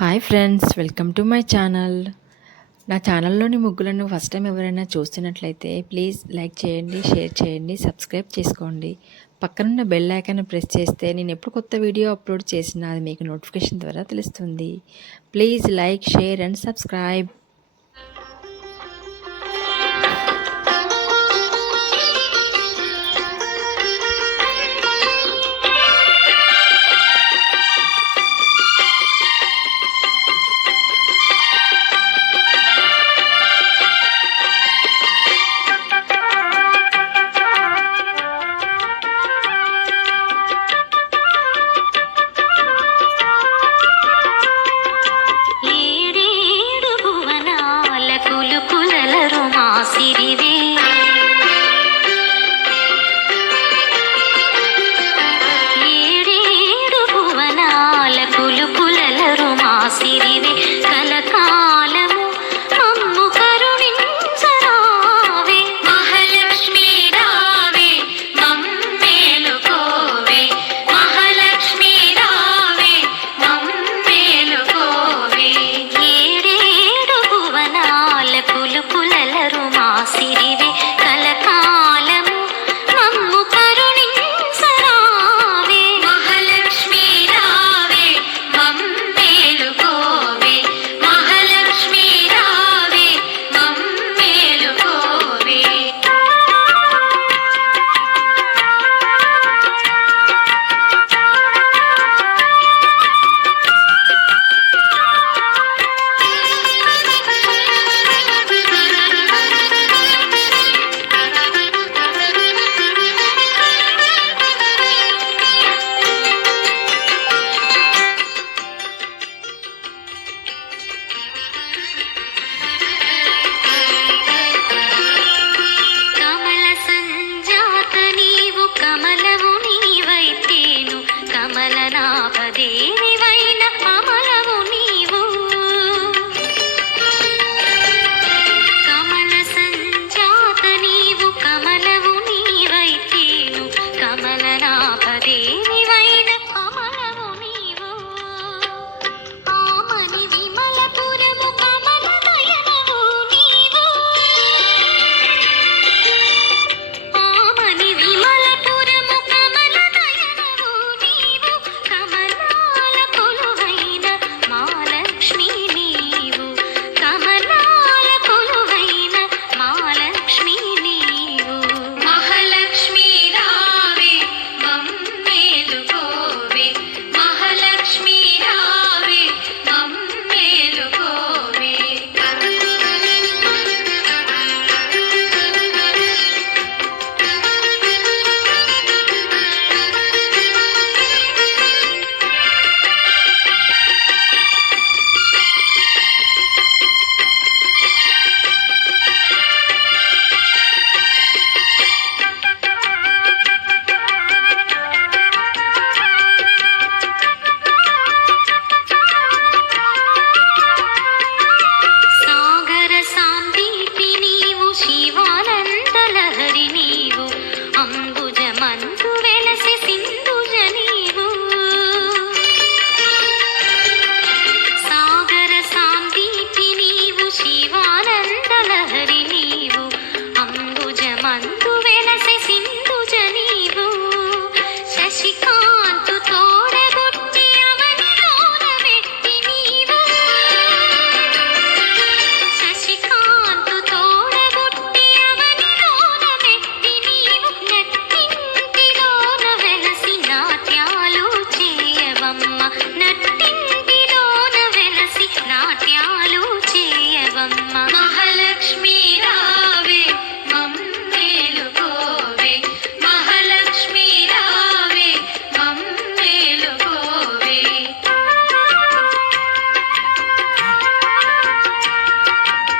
Hi friends, welcome to my channel. నా ఛానల్లోని ముగ్గులను first time ఎవరైనా చూస్తున్నట్లయితే ప్లీజ్ లైక్ చేయండి, షేర్ చేయండి, సబ్స్క్రైబ్ చేసుకోండి. పక్కనున్న బెల్ ఐకాన్ ప్రెస్ చేస్తే నేను ఎప్పుడు కొత్త వీడియో అప్లోడ్ చేసినా అది మీకు నోటిఫికేషన్ ద్వారా తెలుస్తుంది. Please like, share and subscribe.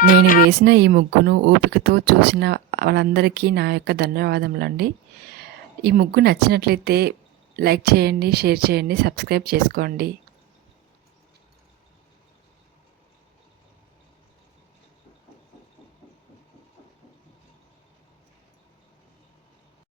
నేను వేసిన ఈ ముగ్గును ఓపికతో చూసిన వాళ్ళందరికీ నా యొక్క ధన్యవాదములండి. ఈ ముగ్గు నచ్చినట్లయితే లైక్ చేయండి, షేర్ చేయండి, సబ్స్క్రైబ్ చేసుకోండి.